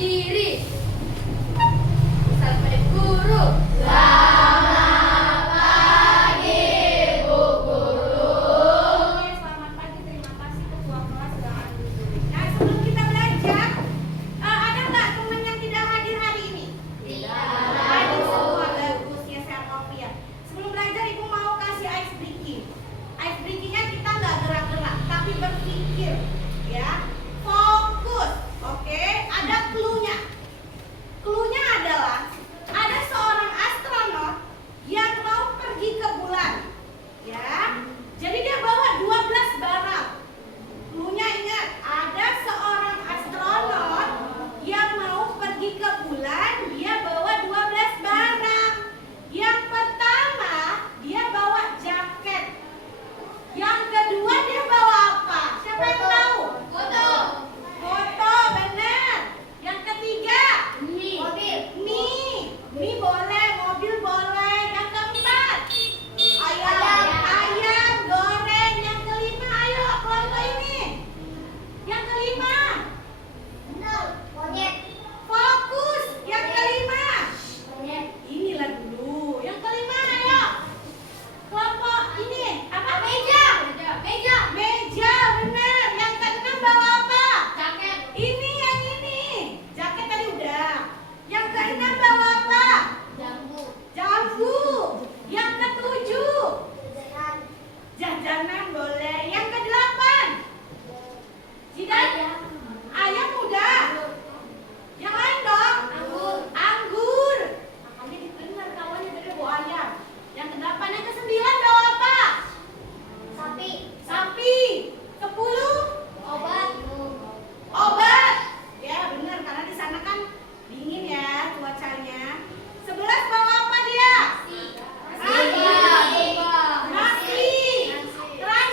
berdiri. Sampai guru. Selamat pagi, Bu Guru. Selamat pagi, terima kasih ketua kelas sudah hadir. Nah, sebelum kita belajar, ada nggak teman yang tidak hadir hari ini? Tidak. Hadir semua, bagus ya, sehat walafiat. Sebelum belajar, Ibu mau kasih ice breaking. Ice breakingnya kita nggak gerak-gerak, tapi berpikir, ya. Fokus, oke? Ada clue-nya. Clue-nya adalah ada seorang astronot yang mau pergi ke bulan, ya. Jadi dia bawa 12 barang. Clue-nya ingat, ada seorang astronot yang mau pergi ke bulan, dia bawa 12 barang. Yang pertama, dia bawa jaket. Yang kedua, dia bawa apa? Siapa yang tahu? Foto. Foto, benar. Yang ketiga, Mobil. mie boleh, mobil boleh. Yang keempat, ayam goreng. Yang kelima, ayo kelompok ini. Yang kelima, Monyet. fokus. Yang kelima, Monyet. inilah dulu. Yang kelima, ayo kelompok ini apa? Meja. Meja. Meja, benar. Yang keenam bawa apa? Jaket. Ini yang ini. Jaket tadi udah. Yang keenam bawa apa? Jambu. Jambu. Yang ketujuh, jajanan boleh. Yang kedelapan, Ayam. ayam udah. Yang lain dong. Anggur. Makanya didengar kawannya tadi bawa ayam. Yang kedelapan, yang kesembilan bawa apa? Sapi. Sapi. 10, Obat. obat. Ya benar, karena di sana kan dingin ya cuacanya. 11 bawa apa dia? Nasi. Terakhir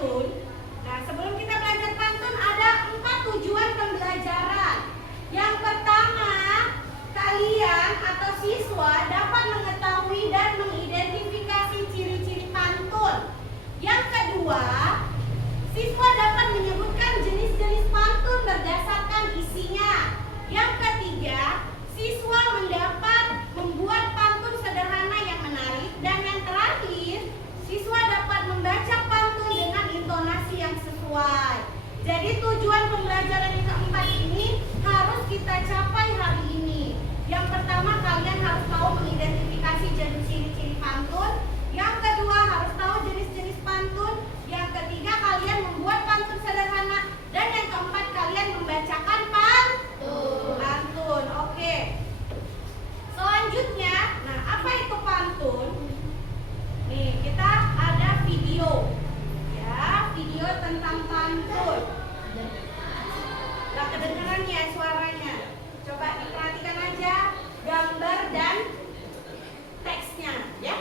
pantun. Nah, sebelum kita belajar pantun ada 4 tujuan pembelajaran. Yang pertama, kalian atau siswa dapat mengetahui dan mengidentifikasi ciri-ciri pantun. Yang kedua, siswa dapat menyebutkan jenis-jenis pantun berdasarkan isinya. Yang ketiga, siswa mendapat membuat pantun sederhana yang menarik. Dan yang terakhir, siswa dapat membaca pantun dengan intonasi yang sesuai. Jadi tujuan pembelajaran yang keempat ini harus kita capai hari ini. Yang pertama, kalian harus tahu mengidentifikasi jenis ciri-ciri pantun. Yang kedua, harus tahu jenis-jenis pantun. Yang ketiga, kalian membuat pantun sederhana. Dan yang keempat, kalian membacakan pantun. Oke. Selanjutnya, nah apa itu pantun? Nih, kita ada video. Ya, video tentang pantun. Gak kedengeran ya suaranya. Coba diperhatikan aja gambar dan teksnya, ya.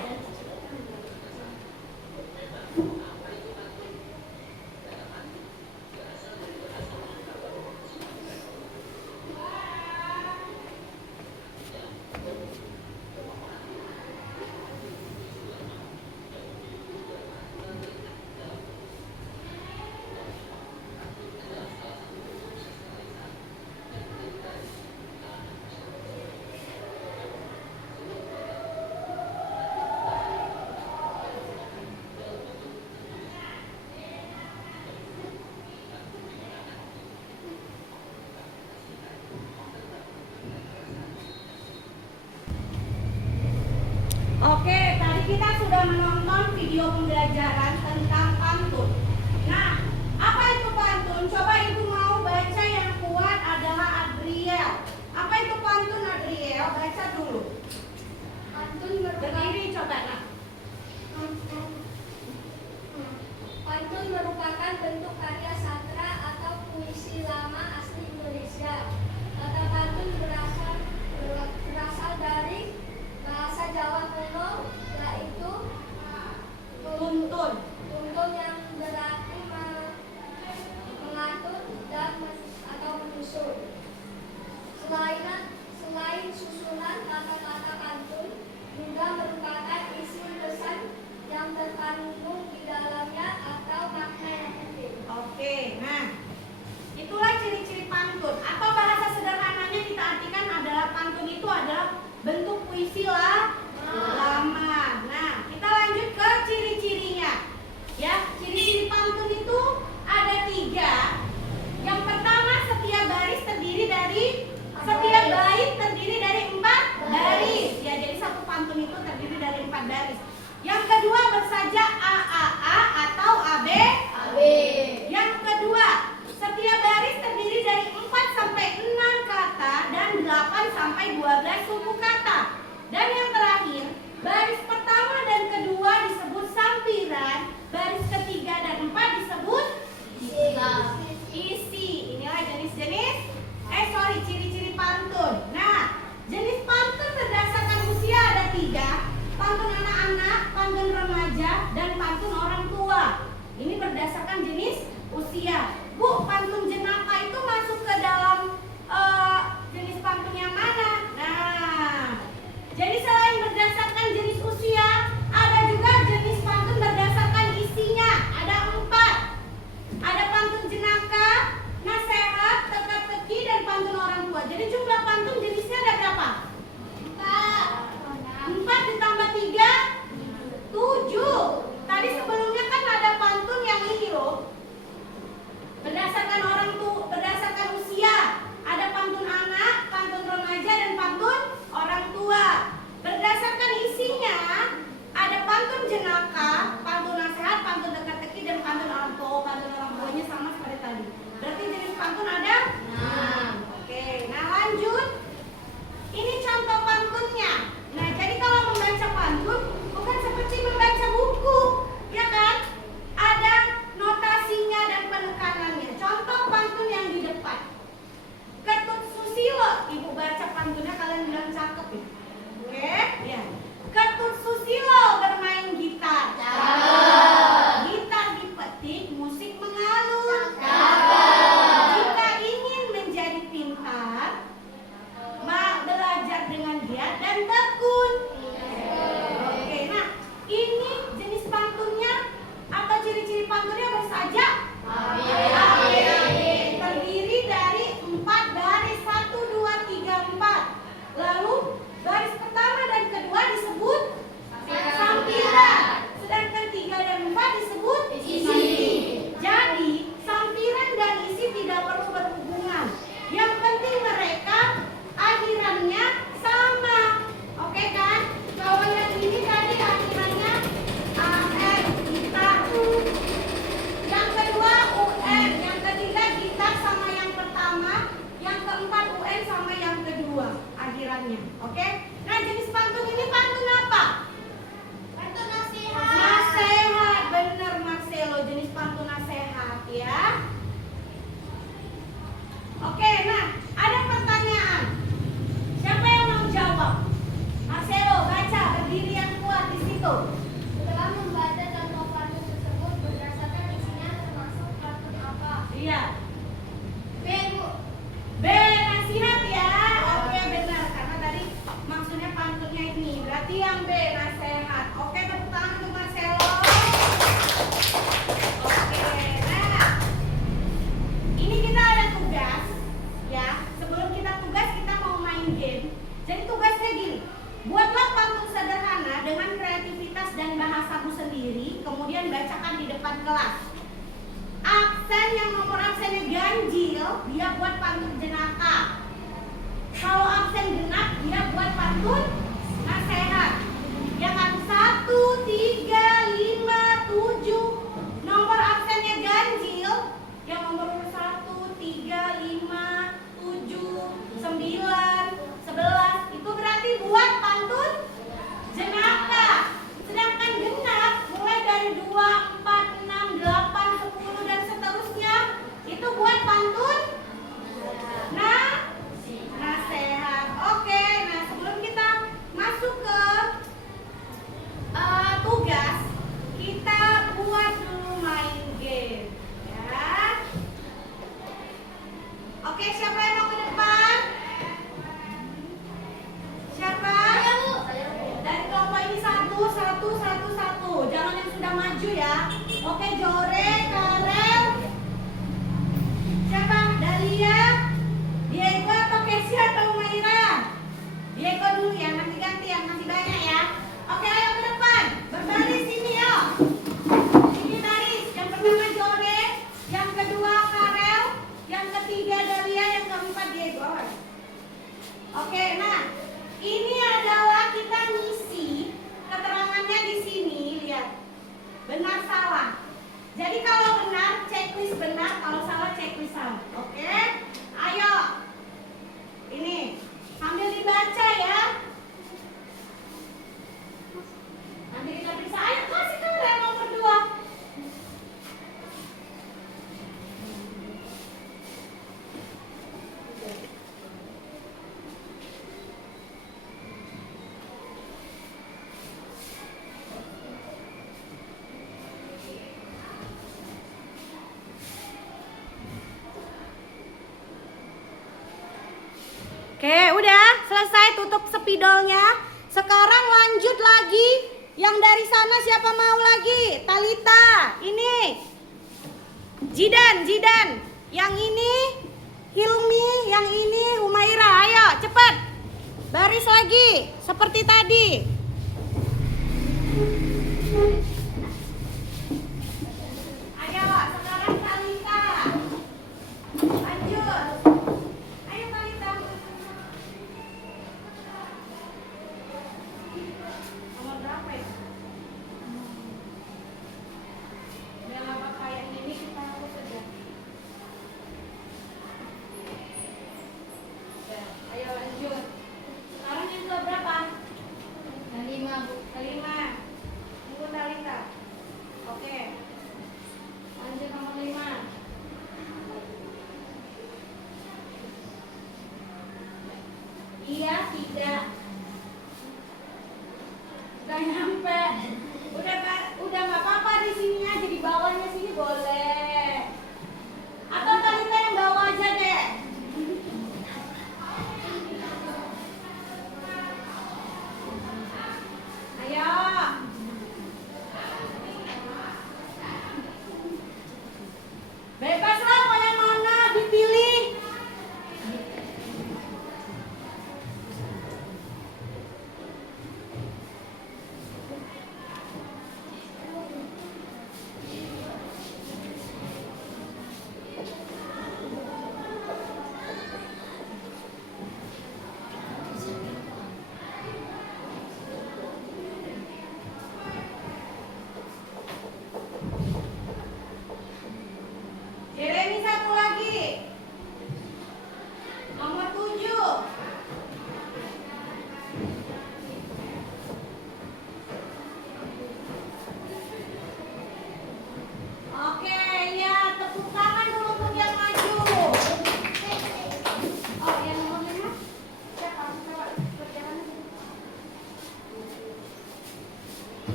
Oke, tadi kita sudah menonton video pembelajaran tentang pantun. Nah, apa itu pantun? Coba ibu mau baca yang kuat adalah Adriel. Apa itu pantun, Adriel? Baca dulu. Pantun Berdiri coba, nah. Pantun merupakan bentuk karya sastra atau puisi lama asli Indonesia. Kata pantun berasal dari bahasa Jawa kuno, yaitu Tuntun. tuntun yang berarti mengatur dan atau menyusun. Selain susunan kata-kata pantun, juga merupakan isi pesan yang terkandung di dalamnya atau makna yang penting. Oke, nah itulah ciri-ciri pantun. Atau bahasa sederhananya kita artikan adalah pantun itu adalah bentuk puisi lama. Nah, kita lanjut ke ciri-cirinya. penampilannya. Oke? Nah, jenis pantun ini pantun apa? Pantun nasihat. Nasihat, bener Marcelo, jenis pantun nasihat ya. Oke, nah ada pertanyaan. Siapa yang mau jawab? Marcelo, baca, berdiri yang kuat di situ. Setelah membaca contoh pantun tersebut berdasarkan isinya termasuk pantun apa? Iya. B, Bu. B, nasihat ya. Oke, benar. Karena tadi maksudnya pantunnya ini. Berarti yang B, nasihat. Oke, tepuk tangan untuk Marcelo. Oke, nah ini kita ada tugas ya. Sebelum kita tugas, kita mau main game. Jadi tugasnya gini, buatlah pantun sederhana dengan kreativitas dan bahasamu sendiri, kemudian bacakan di depan kelas. Absen yang nomor absennya ganjil, dia buat pantun jenaka. Kalau absen genap, dia buat pantun nasihat. Ya kan? 1, 3, 5, 7. Nomor absennya ganjil, yang nomor 1, 3, 5, 7, 9, 11. Itu berarti buat pantun jenaka. Sedangkan genap mulai dari 2, 4, 6, 8, 10 dan seterusnya itu buat pantun nasihat. Oke, nah sebelum kita masuk ke tugas, kita buat dulu main game ya. Oke, siapa yang mau ke depan? Siapa? Saya, Bu. Dari kelompok ini 1, 1, 1, 1. Jangan yang sudah maju ya. Oke, Jore, Karel. Siapa? Dalia, Diego atau Kesia atau Maira? Diego dulu ya, nanti ganti yang masih banyak ya. Oke, ayo ke depan. Berbaris sini ya. Ini baris. Yang pertama Jore, yang kedua Karel, yang ketiga Dalia, yang keempat Diego. Oke, nah ini adalah kita ngisi keterangannya di sini, lihat. Benar salah. Jadi kalau benar checklist benar, kalau salah checklist salah. Oke? Ayo. Ini sambil dibaca ya. Nanti kita periksa. Ayo kasih Karel nomor 2. Oke, udah selesai, tutup spidolnya. Sekarang lanjut lagi. Yang dari sana siapa mau lagi? Talita, ini Jidan. Yang ini Hilmi, yang ini Humaira. Ayo, cepat. Baris lagi seperti tadi. Ayo, sekarang Talita. Lanjut. Ayo Talita. Nomor berapa ya? Biar apa kayak ini kita harus saja. Ya, ayo lanjut. Sekarang yang ke berapa? Kelima, Bu. Kelima. Tunggu Talita.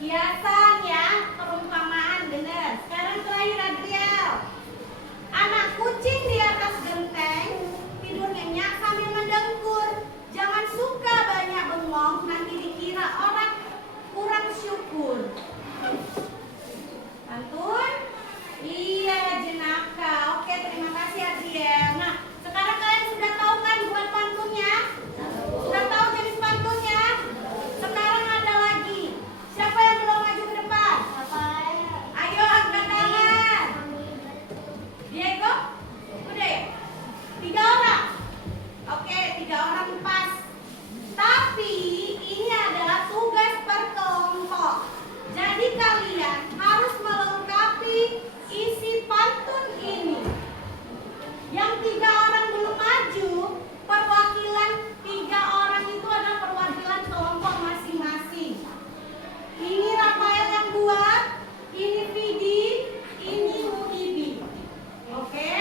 Kiasan ya, perumpamaan bener. Sekarang terakhir Adriel. Anak kucing di atas genteng tidur nyenyak sambil mendengkur. Jangan suka banyak bengong, nanti dikira orang kurang syukur. Pantun? Iya, jenaka. Oke, terima kasih Adriel. Nah, sekarang kalian sudah tahu kan buat pantunnya? Sudah tahu jenis pantunnya? Sekarang ada lagi. Siapa yang belum maju ke depan? Ayo angkat tangan. Diego? Udah ya? 3 orang. Oke, 3 orang pas. Tapi ini adalah tugas per kelompok. Jadi kalian harus melengkapi isi pantun ini. Yang 3 orang belum maju, perwakilan 3 orang itu adalah perwakilan kelompok masing-masing. Ini Rafael yang buat, ini Vidi, ini Muibi. Oke?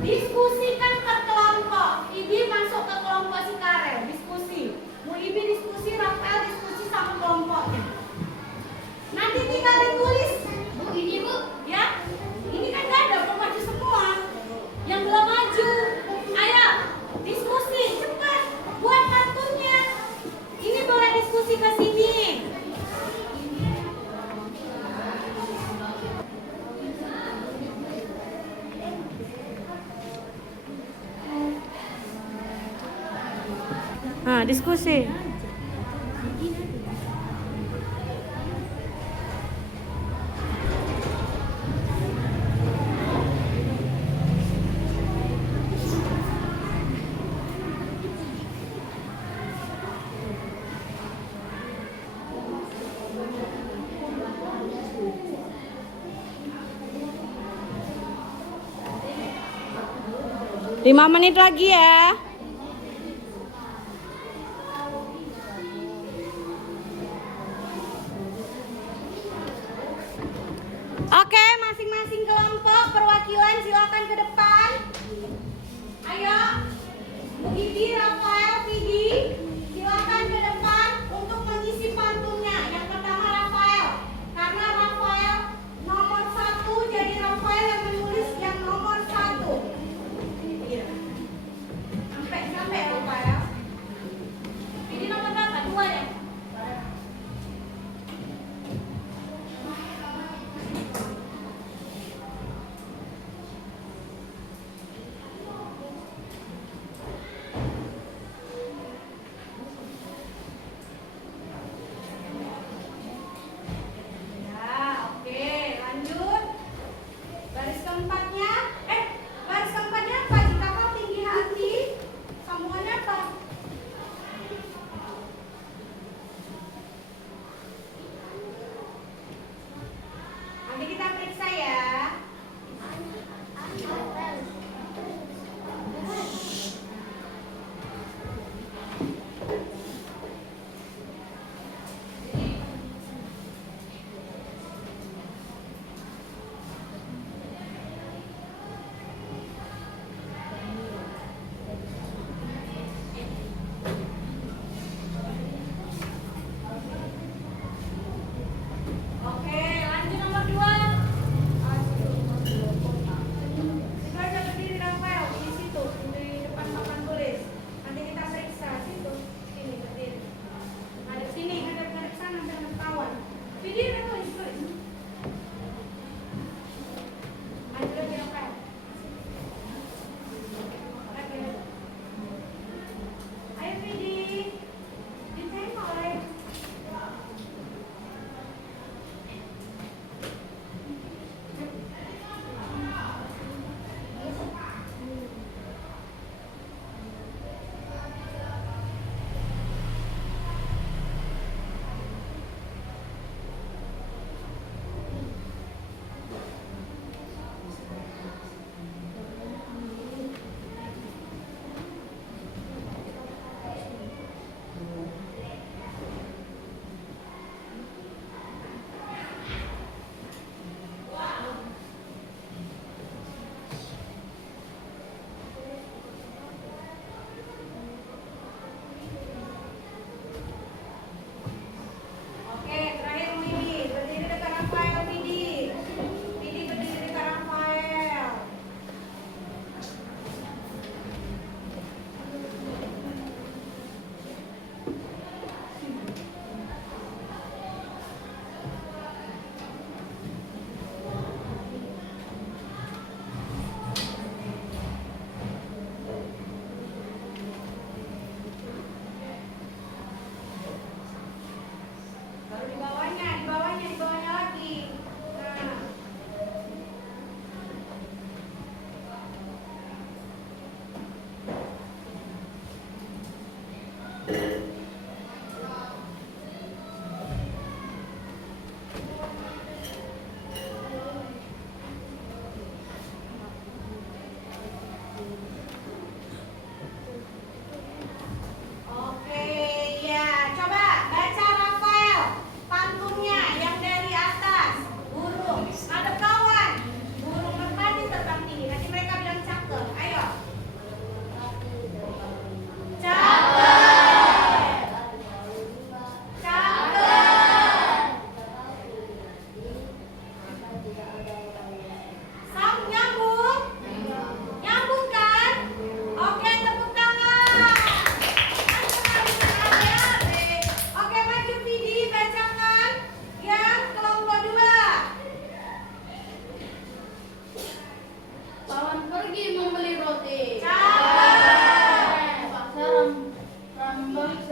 Diskusikan per kelompok. Vidi masuk ke kelompok si Karel, diskusi. Muibi diskusi, Rafael diskusi sama kelompoknya. Nanti tinggal ditulis. Bu, ini Bu. Ya, ini kan gak ada belum maju semua. Yang belum maju, ayo diskusi cepat buat pantunnya. Ini boleh diskusi ke sini. Nah, diskusi. Lima menit lagi ya. Oke, masing-masing kelompok perwakilan silakan ke depan. Ayo, Muhidi, Rafael, Vidi, silakan ke depan untuk mengisi pantunnya. Yang pertama Rafael, karena Rafael nomor 1, jadi Rafael yang menulis yang nomor 1. Iya. Sampai Rafael. Vidi nomor berapa? 2 ya?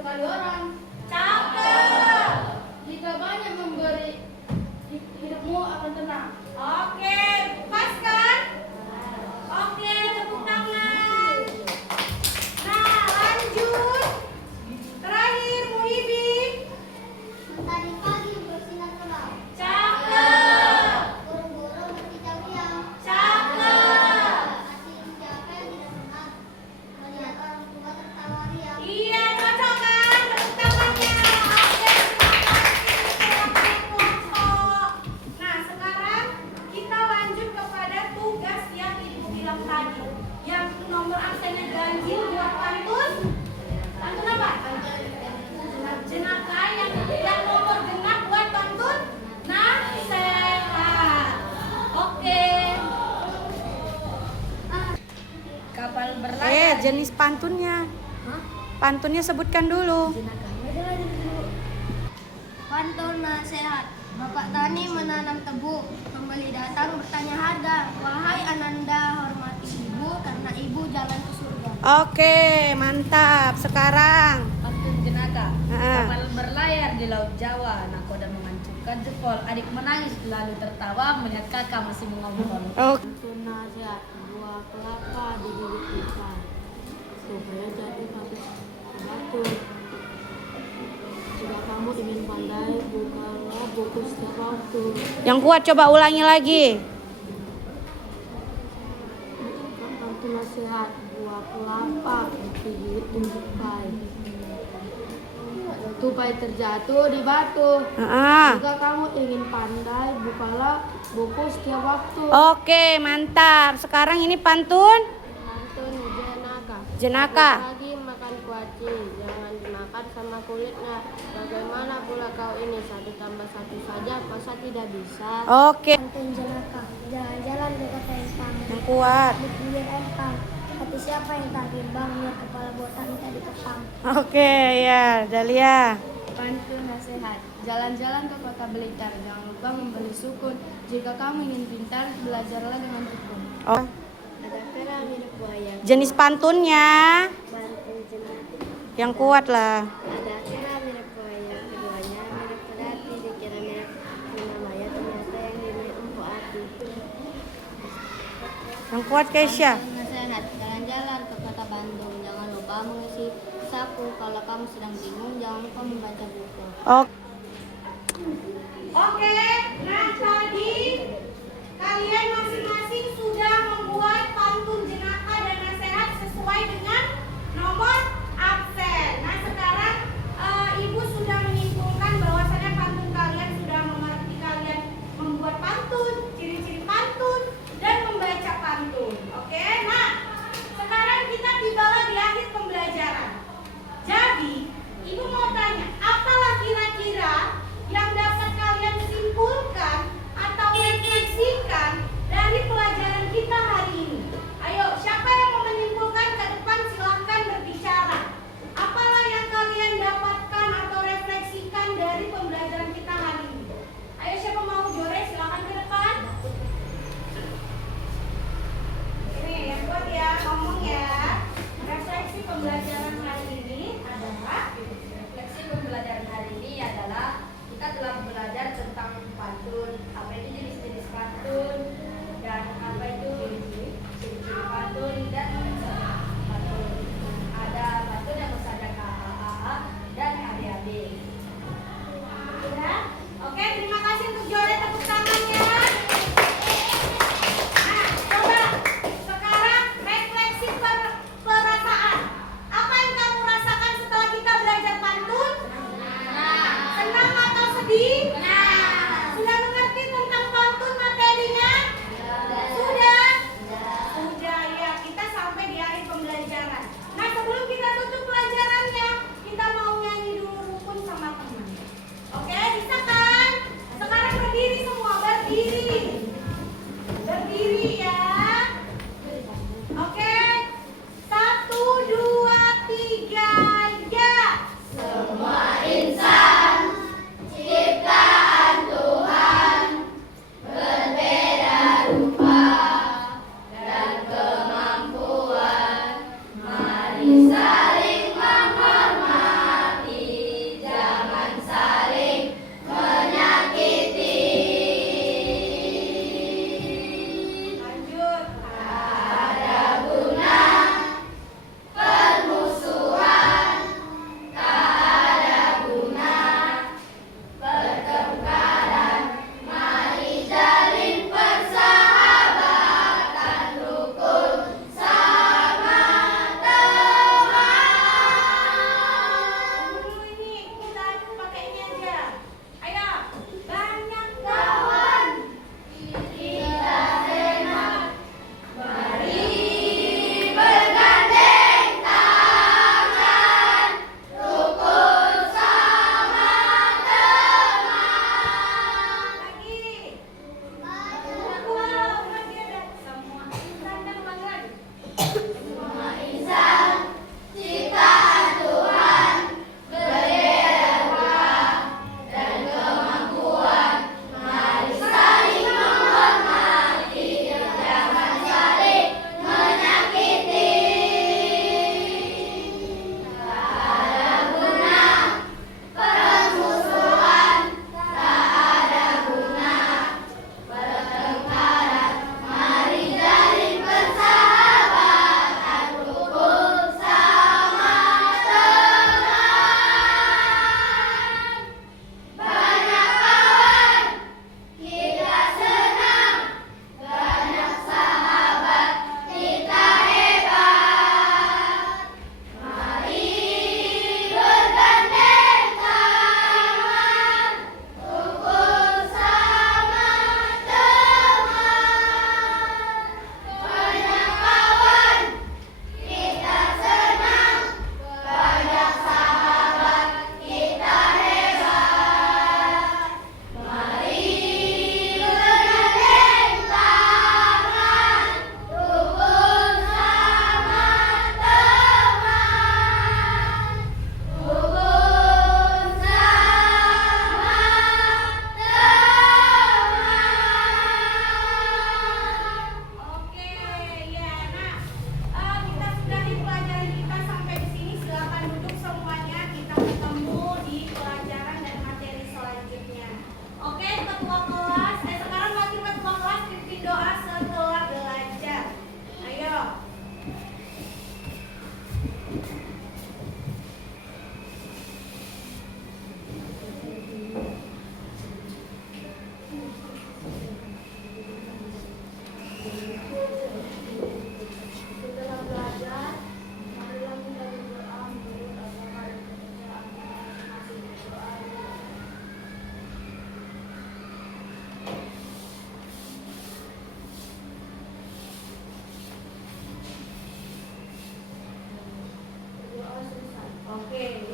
kali orang. Cakep. Jika banyak memberi, hidupmu akan tenang. Oke, pas kan? Oke, tepuk tangan. Nah, lanjut. Terakhir, Muhibin. Mentari pagi bersinar terang. Cakep. Burung-burung berkicau riang. Cakep. Kasih siapa yang tidak senang melihat orang tua tertawa riang. Iya, cocok kan? Tepuk tangannya. Oke, terima kasih kelompok. Nah, sekarang kita lanjut kepada tugas yang Ibu bilang tadi. Yang nomor absennya ganjil buat pantun. Pantun apa? Jenaka. Yang nomor genap buat pantun nasihat. Oke. Kapal berlayar. Jenis pantunnya. Pantunnya sebutkan dulu. Pantun nasihat. Bapak tani menanam tebu, pembeli datang bertanya harga. Wahai Ananda, hormati ibu karena ibu jalan ke surga. Oke, mantap. Sekarang. Pantun jenaka. Ah. Kapal berlayar di laut Jawa, nakoda mengancurkan jempol. Adik menangis lalu tertawa melihat kakak masih mengobrol. Oh, Pantun nasihat, buah kelapa di bibit ikan supaya jadi batu. Jika kamu ingin pandai, bukalah buku setiap waktu. yang kuat coba ulangi lagi. Pantun nasihat, buah kelapa di bibit tupai. Tupai terjatuh di batu. Jika kamu ingin pandai, bukalah buku setiap waktu. Oke, mantap. Sekarang ini pantun Pantun jenaka. jenaka. Pagi makan kuaci, jangan dimakan sama kulitnya. Bagaimana pula kau ini? 1 tambah 1 saja, masa tidak bisa? Oke, Pantun jenaka. Jalan-jalan ke kota empang. yang kuat. Di pinggir empang. Hati siapa yang tak bimbang, lihat kepala botak minta dikepang. Oke, ya, Dahlia. Pantun nasihat. Jalan-jalan ke kota Blitar, jangan lupa membeli sukun. Jika kamu ingin pintar, belajarlah dengan tekun. Oh, Ada pera mirip buaya, jenis pantunnya pantun jenaka. yang kuat lah. Ada pera mirip buaya, keduanya mirip pedati, dikira mirip Luna Maya, ternyata yang dimiliki empuk api. Yang kuat Keisha. Nasihat, jalan-jalan ke kota Bandung, jangan lupa mengisi saku. Kalau kamu sedang bingung, jangan lupa membaca buku. Oke, nah tadi kalian masing-masing sudah membuat pantun jenaka dan nasihat sesuai dengan nomor absen. Nah sekarang Ibu sudah menyimpulkan bahwasannya pantun kalian sudah mengerti kalian membuat pantun, ciri-ciri pantun, dan membaca pantun. Oke, nah sekarang kita tibalah di akhir pembelajaran. Jadi, Ibu mau tanya, apalah kira-kira yang dapat kalian simpulkan atau refleksikan dari pelajaran kita hari ini? Ayo, siapa yang mau menyimpulkan ke depan silahkan berbicara. Oke.